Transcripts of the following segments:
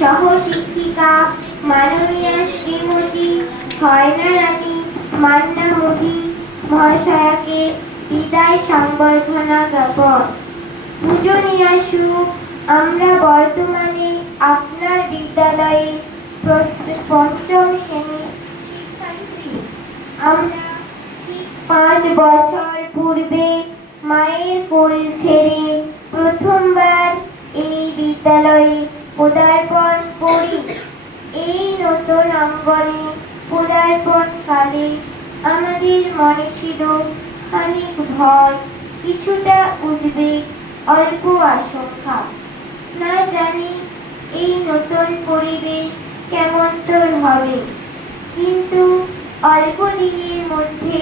সহশিক্ষিকা মাননীয়া শ্রীমতী ঝর্ণা রানী মান্না মোদী মহাশয়াকে বিদায় সংবর্ধনা জ্ঞাপন। পূজনীয়া সুখ, আমরা বর্তমানে আপনার বিদ্যালয়ে পঞ্চম শ্রেণীর শিক্ষার্থী। আমরা ঠিক 5 বছর পূর্বে মায়ের কোল ছেড়ে প্রথমবার এই বিদ্যালয়ে পদার্পণ করি। এই নতুন অঙ্গনে পদার্পণ কালে আমাদের মনে ছিল খানিক ভয়, কিছুটা উদ্বেগ, অল্প আশঙ্কা। না জানি এই নতুন পরিবেশ কেমন তোর হবে, কিন্তু অল্প দিনের মধ্যে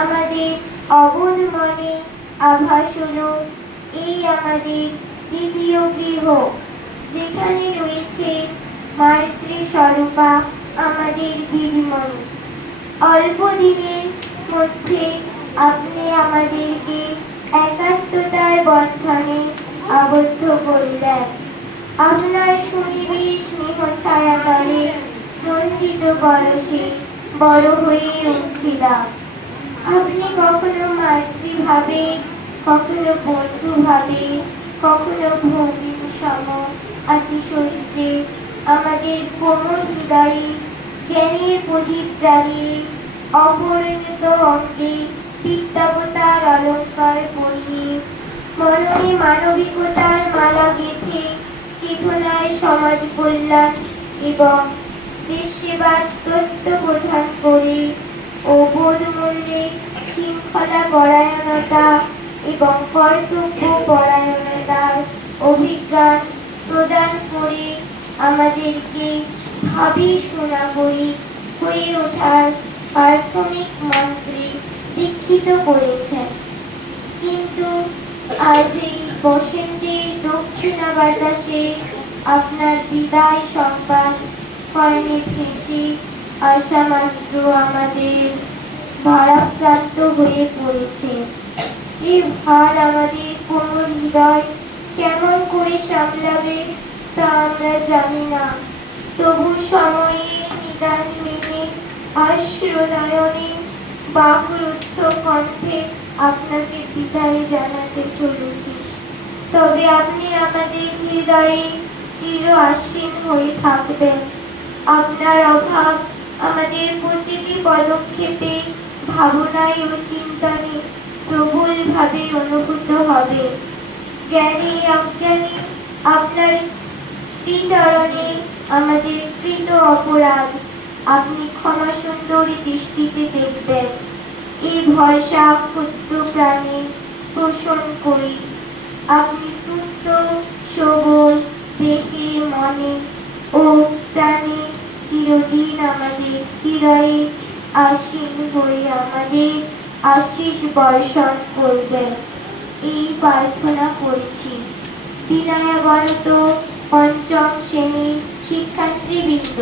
আমাদের অবোধ মনে আভাস হলো এই আমাদের দ্বিতীয় গৃহ, যেখানে রয়েছে মাতৃস্বরূপা আমাদের দিদিমণি। অল্প দিনের মধ্যে আপনি আমাদেরকে একাত্মতার বন্ধনে আবদ্ধ করলেন। আপনার সুনিবিড় স্নেহ ছায়াতলে নন্দিত বরসে বড় হয়ে উঠছিলাম। আপনি কখনো মাতৃভাবে, কখনো বন্ধুভাবে, কখনো ভৌমিক সম আতিশয্যে আমাদের কোমল হৃদয়ে জ্ঞানের প্রদীপ জ্বালিয়ে অপরিণত অঙ্গে বিদ্যাবতার অলঙ্কার পরিয়ে মননে মানবিকতার মালা গেঁথে চেতনায় সমাজ কল্যাণ এবং দেশ সেবার তত্ত্ব প্রদান করে ও বোধমূল্যে শৃঙ্খলা পরায়ণতা এবং কর্তব্য পরায়ণতার অভিজ্ঞান প্রদান করে আমাদেরকে ভাবি সুনাগরিক হয়ে ওঠার প্রাথমিক মন্ত্রে দীক্ষিত করেছেন। কিন্তু আজ এই বসন্তের দক্ষিণা বাতাসে আপনার বিদায় সংবাদ কর্ণে ভেসে আসা মাত্র আমাদের ভারাক্রান্ত হয়ে পড়েছে। এই ভার আমাদের কোমল হৃদয় কেমন করে সামলাবে তা আমরা জানি না। তবু সময়ে নিদান মেনে আশ্রনয়নে বাকরুদ্ধ কণ্ঠে আপনাকে বিদায় জানাতে চলেছি। তবে আপনি আমাদের হৃদয়ে চির আসীন হয়ে থাকবেন। আপনার অভাব আমাদের প্রতিটি পদক্ষেপে ভাবনায় ও চিন্তনে প্রবলভাবে অনুভূত হবে। জ্ঞানী অজ্ঞানী আপনার শ্রীচরণে আমাদের কৃত অপরাধ আপনি ক্ষমা সুন্দরী দৃষ্টিতে দেখবেন। এই ভরসা ক্ষুদ্র প্রাণে পোষণ করি। আপনি সুস্থ সবল দেহে মনে ও প্রাণে চিরদিন আমাদের হৃদয়ে আসীন হয়ে আমাদের আশীষ বর্ষণ করবেন, এই প্রার্থনা করছি। বিনয়াবনত পঞ্চম শ্রেণীর শিক্ষার্থীবৃন্দ।